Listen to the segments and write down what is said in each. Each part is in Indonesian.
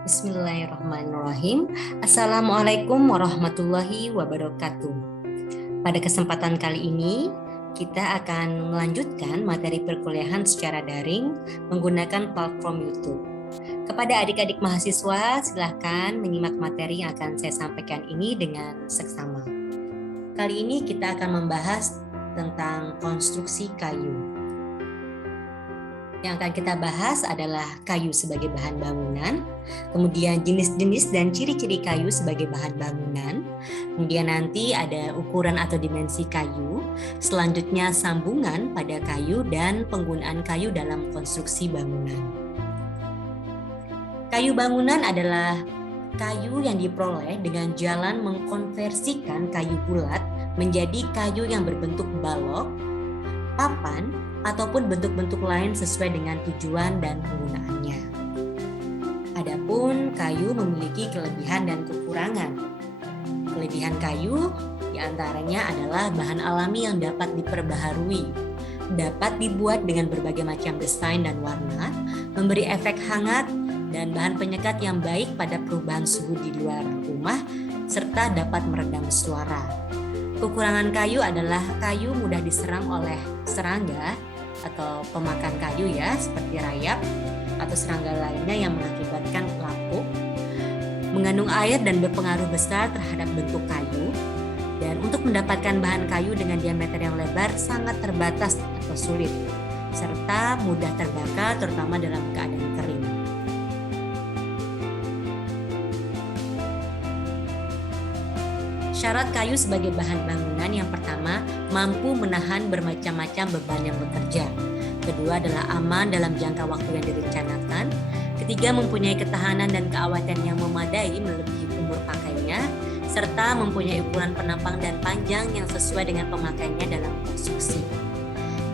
Bismillahirrahmanirrahim. Assalamualaikum warahmatullahi wabarakatuh. Pada kesempatan kali ini, kita akan melanjutkan materi perkuliahan secara daring menggunakan platform YouTube. Kepada adik-adik mahasiswa, silakan menyimak materi yang akan saya sampaikan ini dengan seksama. Kali ini kita akan membahas tentang konstruksi kayu. Yang akan kita bahas adalah kayu sebagai bahan bangunan, kemudian jenis-jenis dan ciri-ciri kayu sebagai bahan bangunan, kemudian nanti ada ukuran atau dimensi kayu, selanjutnya sambungan pada kayu dan penggunaan kayu dalam konstruksi bangunan. Kayu bangunan adalah kayu yang diperoleh dengan jalan mengkonversikan kayu bulat menjadi kayu yang berbentuk balok, papan, ataupun bentuk-bentuk lain sesuai dengan tujuan dan penggunaannya. Adapun kayu memiliki kelebihan dan kekurangan. Kelebihan kayu diantaranya adalah bahan alami yang dapat diperbaharui, dapat dibuat dengan berbagai macam desain dan warna, memberi efek hangat, dan bahan penyekat yang baik pada perubahan suhu di luar rumah, serta dapat meredam suara. Kekurangan kayu adalah kayu mudah diserang oleh serangga atau pemakan kayu ya, seperti rayap atau serangga lainnya yang mengakibatkan lapuk, mengandung air dan berpengaruh besar terhadap bentuk kayu, dan untuk mendapatkan bahan kayu dengan diameter yang lebar sangat terbatas atau sulit, serta mudah terbakar terutama dalam keadaan kering. Syarat kayu sebagai bahan bangunan yang pertama, mampu menahan bermacam-macam beban yang bekerja. Kedua adalah aman dalam jangka waktu yang direncanakan. Ketiga, mempunyai ketahanan dan keaweten yang memadai melebihi umur pakainya, serta mempunyai ukuran penampang dan panjang yang sesuai dengan pemakaiannya dalam konstruksi.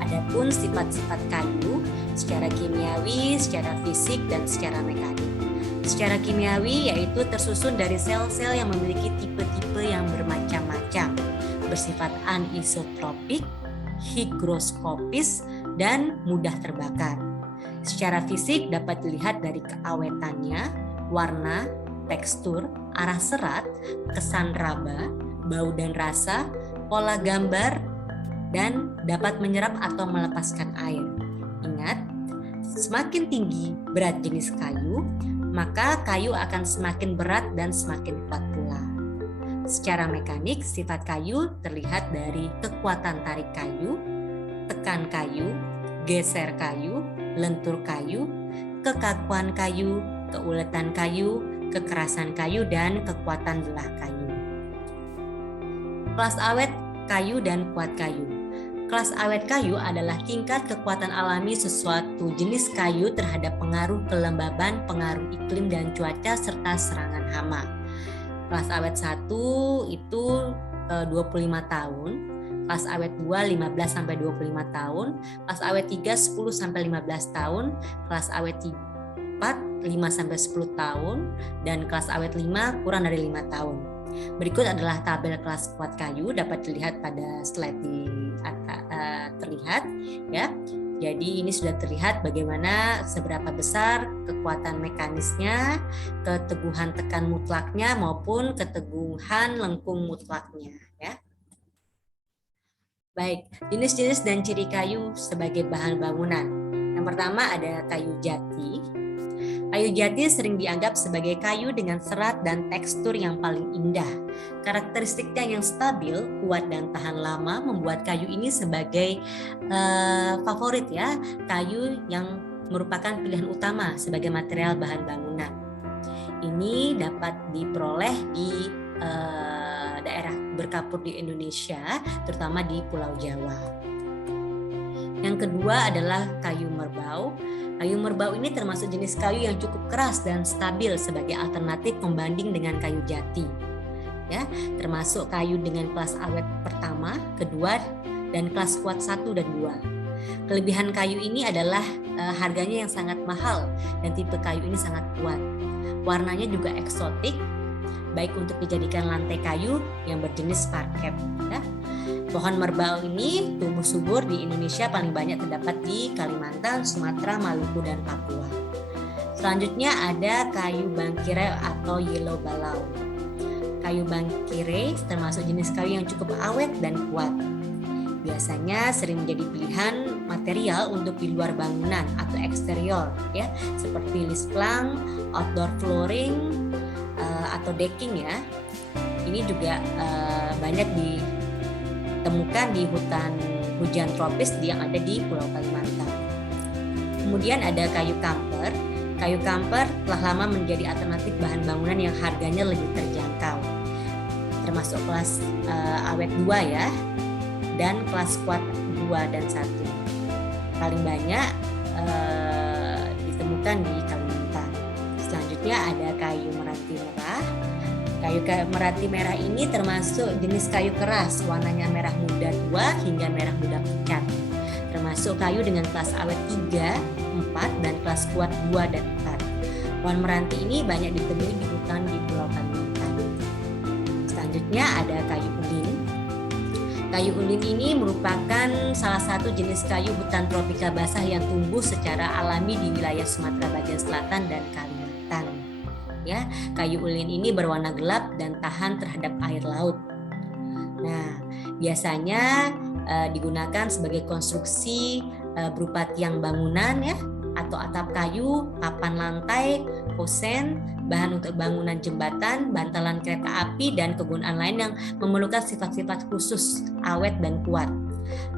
Adapun sifat-sifat kayu secara kimiawi, secara fisik, dan secara mekanik. Secara kimiawi yaitu tersusun dari sel-sel yang memiliki tipe-tipe yang bermacam-macam, bersifat anisotropik, higroskopis, dan mudah terbakar. Secara fisik dapat dilihat dari keawetannya, warna, tekstur, arah serat, kesan raba, bau dan rasa, pola gambar, dan dapat menyerap atau melepaskan air. Ingat, semakin tinggi berat jenis kayu, maka kayu akan semakin berat dan semakin kuat pula. Secara mekanik, sifat kayu terlihat dari kekuatan tarik kayu, tekan kayu, geser kayu, lentur kayu, kekakuan kayu, keuletan kayu, kekerasan kayu, dan kekuatan belah kayu. Kelas awet kayu dan kuat kayu. Kelas awet kayu adalah tingkat kekuatan alami sesuatu jenis kayu terhadap pengaruh kelembaban, pengaruh iklim dan cuaca, serta serangan hama. Kelas awet 1 itu 25 tahun, kelas awet 2 15-25 tahun, kelas awet 3 10-15 tahun, kelas awet 4 5-10 tahun, dan kelas awet 5 kurang dari 5 tahun. Berikut adalah tabel kelas kuat kayu, dapat dilihat pada slide di terlihat ya. Jadi ini sudah terlihat bagaimana seberapa besar kekuatan mekanisnya, keteguhan tekan mutlaknya maupun keteguhan lengkung mutlaknya ya. Baik, jenis-jenis dan ciri kayu sebagai bahan bangunan. Yang pertama ada kayu jati. Kayu jati sering dianggap sebagai kayu dengan serat dan tekstur yang paling indah. Karakteristiknya yang stabil, kuat, dan tahan lama membuat kayu ini sebagai favorit ya, kayu yang merupakan pilihan utama sebagai material bahan bangunan. Ini dapat diperoleh di daerah berkapur di Indonesia, terutama di Pulau Jawa. Yang kedua adalah kayu merbau. Kayu merbau ini termasuk jenis kayu yang cukup keras dan stabil sebagai alternatif pembanding dengan kayu jati. Ya, termasuk kayu dengan kelas awet pertama, kedua, dan kelas kuat 1 dan 2. Kelebihan kayu ini adalah harganya yang sangat mahal dan tipe kayu ini sangat kuat. Warnanya juga eksotik, baik untuk dijadikan lantai kayu yang berjenis parket. Ya. Pohon merbau ini tumbuh subur di Indonesia, paling banyak terdapat di Kalimantan, Sumatera, Maluku, dan Papua. Selanjutnya ada kayu bangkire atau yellow balau. Kayu bangkire termasuk jenis kayu yang cukup awet dan kuat. Biasanya sering menjadi pilihan material untuk di luar bangunan atau eksterior, ya, seperti list plank, outdoor flooring, atau decking, ya. Ini juga banyak ditemukan di hutan hujan tropis yang ada di Pulau Kalimantan. Kemudian ada kayu kamper. Kayu kamper telah lama menjadi alternatif bahan bangunan yang harganya lebih terjangkau, termasuk kelas awet 2, ya, dan kelas kuat 2 dan 1. Paling banyak ditemukan di Kalimantan. Selanjutnya ada kayu merati merah. Kayu merati merah ini termasuk jenis kayu keras, warnanya merah muda tua hingga merah muda pucat. Termasuk kayu dengan kelas awet 3, 4 dan kelas kuat 2 dan 4. Pohon meranti ini banyak ditemui di hutan di Pulau Kalimantan. Selanjutnya ada kayu ulin. Kayu ulin ini merupakan salah satu jenis kayu hutan tropika basah yang tumbuh secara alami di wilayah Sumatera bagian selatan dan Kalimantan. Ya, kayu ulin ini berwarna gelap dan tahan terhadap air laut. Nah, biasanya digunakan sebagai konstruksi berupa tiang bangunan, ya, atau atap kayu, papan lantai, kosen, bahan untuk bangunan jembatan, bantalan kereta api, dan kegunaan lain yang memerlukan sifat-sifat khusus, awet dan kuat.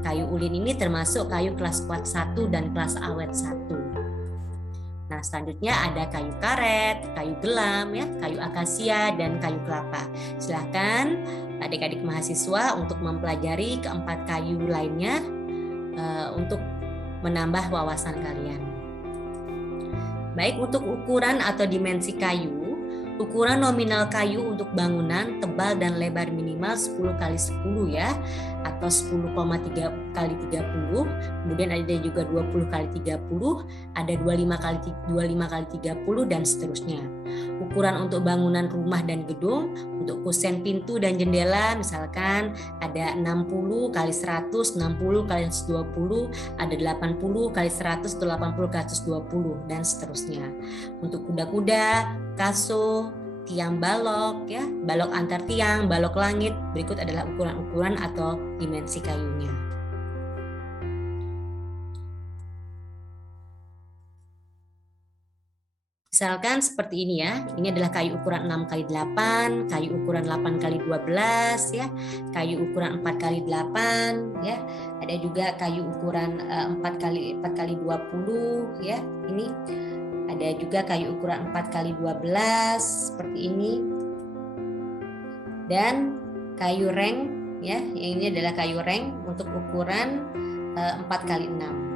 Kayu ulin ini termasuk kayu kelas kuat 1 dan kelas awet 1. Nah, selanjutnya ada kayu karet, kayu gelam, ya, kayu akasia, dan kayu kelapa. Silakan adik-adik mahasiswa untuk mempelajari keempat kayu lainnya untuk menambah wawasan kalian. Baik, untuk ukuran atau dimensi kayu, ukuran nominal kayu untuk bangunan tebal dan lebar minimal 10 x 10, ya, atau 10,3 x 30. Kemudian ada juga 20 x 30, ada 25 x 30 dan seterusnya. Ukuran untuk bangunan rumah dan gedung, untuk kusen pintu dan jendela misalkan ada 60 x 100, 60 x 120, ada 80 x 100, 80 x 120 dan seterusnya. Untuk kuda-kuda, kaso, tiang balok, ya, balok antar tiang, balok langit. Berikut adalah ukuran-ukuran atau dimensi kayunya. Misalkan seperti ini, ya. Ini adalah kayu ukuran 6 x 8, kayu ukuran 8 x 12, ya. Kayu ukuran 4 x 8, ya. Ada juga kayu ukuran 4 x 20, ya. Ini ada juga kayu ukuran 4 x 12 seperti ini. Dan kayu reng, ya. Yang ini adalah kayu reng untuk ukuran 4 x 6.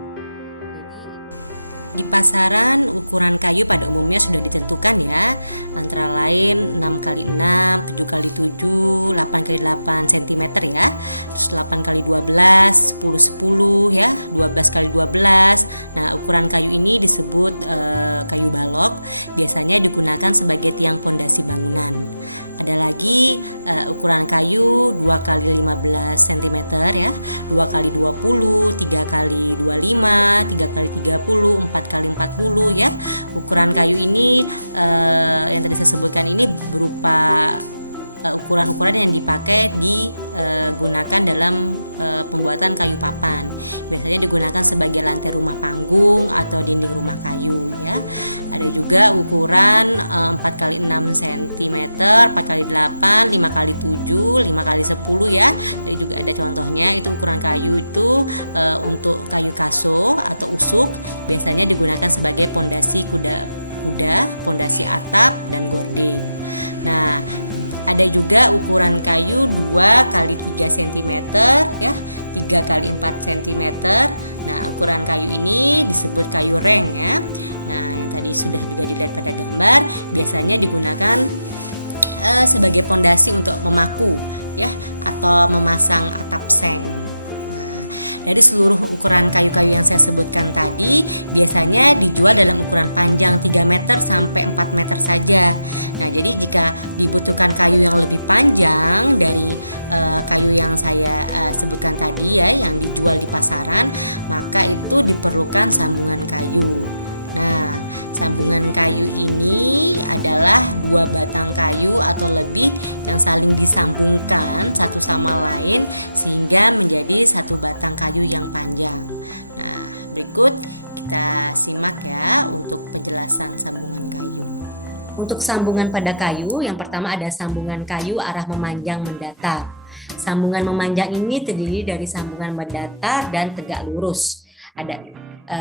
Untuk sambungan pada kayu, yang pertama ada sambungan kayu arah memanjang mendatar. Sambungan memanjang ini terdiri dari sambungan mendatar dan tegak lurus. Ada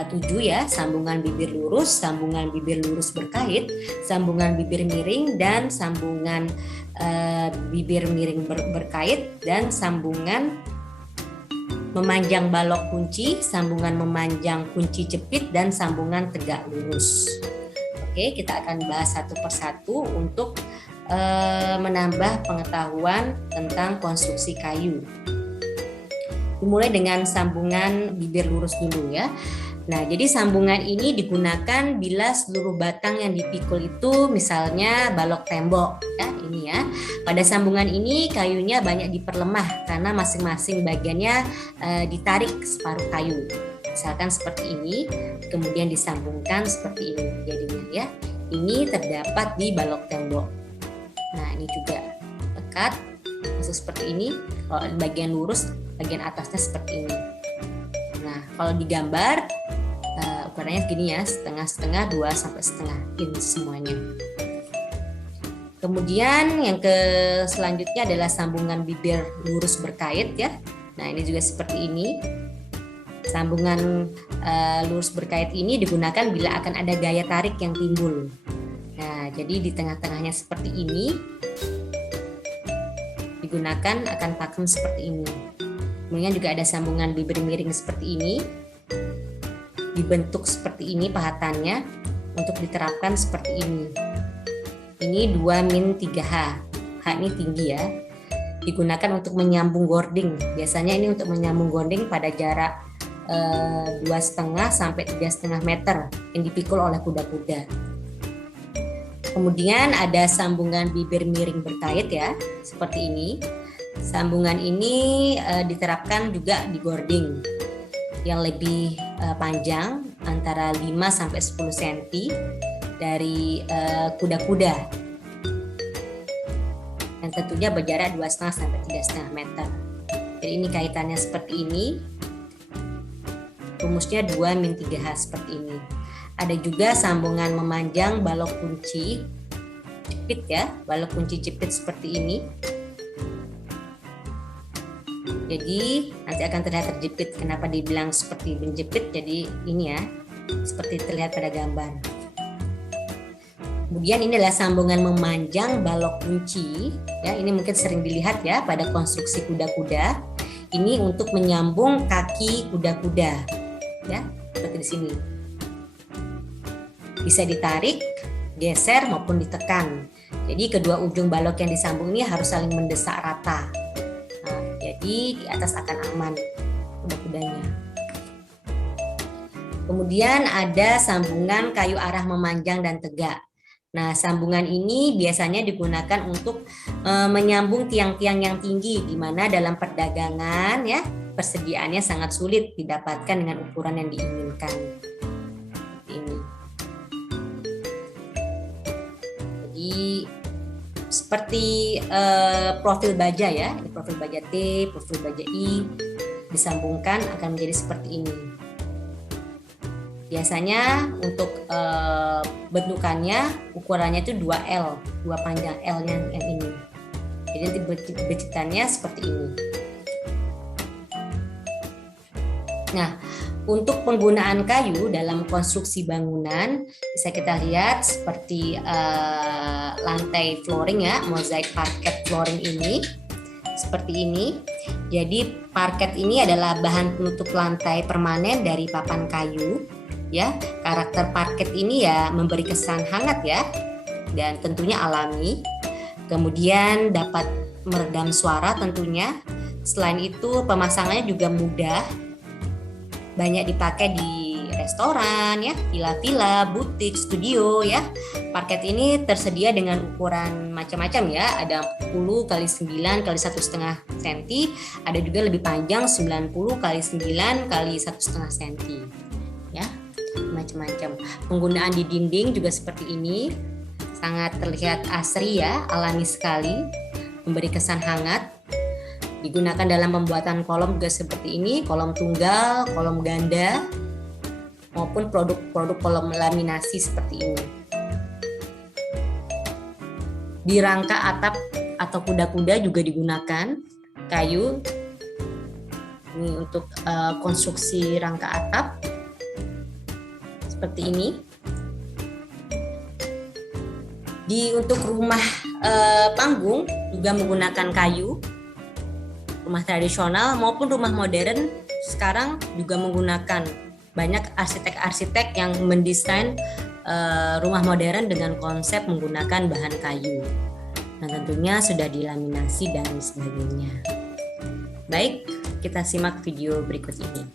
7 ya, sambungan bibir lurus, sambungan bibir lurus berkait, sambungan bibir miring, dan sambungan bibir miring berkait, dan sambungan memanjang balok kunci, sambungan memanjang kunci jepit, dan sambungan tegak lurus. Oke, kita akan bahas satu persatu untuk menambah pengetahuan tentang konstruksi kayu. Dimulai dengan sambungan bibir lurus dulu ya. Nah, jadi sambungan ini digunakan bila seluruh batang yang dipikul itu misalnya balok tembok ya, ini ya. Pada sambungan ini kayunya banyak diperlemah karena masing-masing bagiannya ditarik separuh kayu. Misalkan seperti ini, kemudian disambungkan seperti ini jadinya ya. Ini terdapat di balok tembok. Nah, ini juga pekat, masuk seperti ini. Kalau bagian lurus, bagian atasnya seperti ini. Nah, kalau digambar, ukurannya segini ya, setengah-setengah, 2 sampai setengah ini semuanya. Kemudian yang selanjutnya adalah sambungan bibir lurus berkait ya. Nah, ini juga seperti ini. Sambungan lurus berkait ini digunakan bila akan ada gaya tarik yang timbul. Nah, jadi di tengah-tengahnya seperti ini digunakan akan pakem seperti ini. Kemudian juga ada sambungan bibir miring seperti ini. Dibentuk seperti ini pahatannya untuk diterapkan seperti ini. Ini 2-3H. H ini tinggi ya. Digunakan untuk menyambung gording. Biasanya ini untuk menyambung gording pada jarak 2,5 sampai 3,5 meter yang dipikul oleh kuda-kuda. Kemudian ada sambungan bibir miring berkait ya, seperti ini. Sambungan ini diterapkan juga di gording yang lebih panjang antara 5 sampai 10 cm dari kuda-kuda. Dan tentunya berjarak 2,5 sampai 3,5 meter. Jadi ini kaitannya seperti ini. Rumusnya 2-3H seperti ini. Ada juga sambungan memanjang balok kunci jepit ya, balok kunci jepit seperti ini. Jadi nanti akan terlihat terjepit. Kenapa dibilang seperti menjepit? Jadi ini ya, seperti terlihat pada gambar. Kemudian ini adalah sambungan memanjang balok kunci. Ya, ini mungkin sering dilihat ya pada konstruksi kuda-kuda. Ini untuk menyambung kaki kuda-kuda. Ya, seperti di sini. Bisa ditarik, geser maupun ditekan. Jadi kedua ujung balok yang disambung ini harus saling mendesak rata. Nah, jadi di atas akan aman kuda-kudanya. Kemudian ada sambungan kayu arah memanjang dan tegak. Nah, sambungan ini biasanya digunakan untuk menyambung tiang-tiang yang tinggi, di mana dalam perdagangan ya persediaannya sangat sulit didapatkan dengan ukuran yang diinginkan. Ini. Jadi seperti profil baja ya, ini profil baja T, profil baja I, disambungkan akan menjadi seperti ini. Biasanya untuk bentukannya ukurannya itu 2L, 2 panjang L-nya yang ini. Jadi nanti becitannya seperti ini. Nah, untuk penggunaan kayu dalam konstruksi bangunan bisa kita lihat seperti lantai flooring ya, mozaik parket flooring ini seperti ini. Jadi parket ini adalah bahan penutup lantai permanen dari papan kayu. Ya, karakter parket ini ya memberi kesan hangat ya, dan tentunya alami. Kemudian dapat meredam suara tentunya. Selain itu pemasangannya juga mudah. Banyak dipakai di restoran ya, villa-villa, butik, studio ya. Parket ini tersedia dengan ukuran macam-macam ya. Ada 10 x 9 x 1,5 cm, ada juga lebih panjang 90 x 9 x 1,5 cm. Ya, macam-macam. Penggunaan di dinding juga seperti ini. Sangat terlihat asri ya, alami sekali. Memberi kesan hangat. Digunakan dalam pembuatan kolom juga seperti ini, kolom tunggal, kolom ganda, maupun produk-produk kolom laminasi seperti ini. Di rangka atap atau kuda-kuda juga digunakan kayu. Ini untuk konstruksi rangka atap seperti ini. Untuk rumah panggung juga menggunakan kayu. Rumah tradisional maupun rumah modern sekarang juga menggunakan, banyak arsitek-arsitek yang mendesain rumah modern dengan konsep menggunakan bahan kayu. Nah, tentunya sudah dilaminasi dan sebagainya. Baik, kita simak video berikut ini.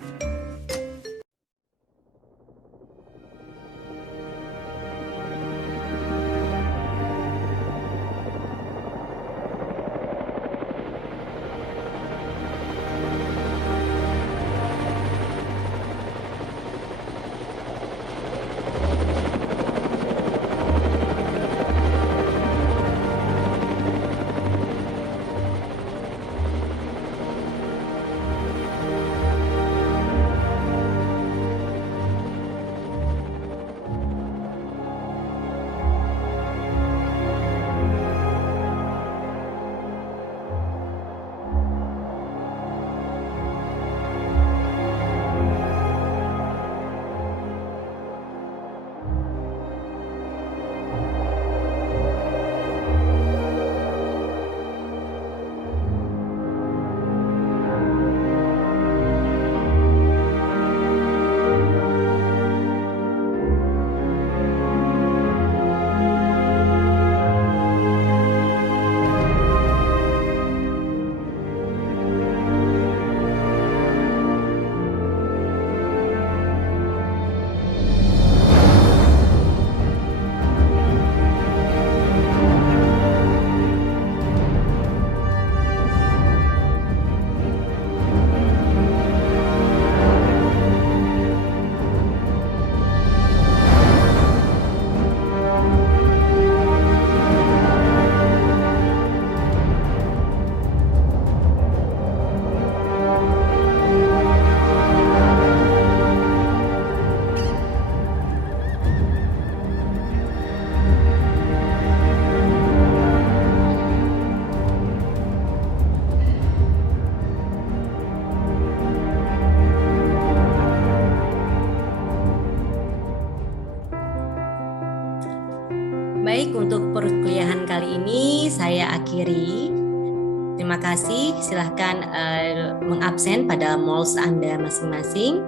Baik, untuk perkuliahan kali ini saya akhiri. Terima kasih, silahkan mengabsen pada moles Anda masing-masing.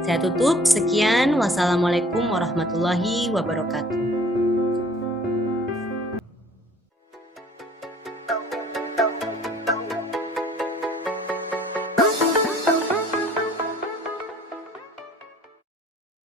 Saya tutup, sekian. Wassalamualaikum warahmatullahi wabarakatuh.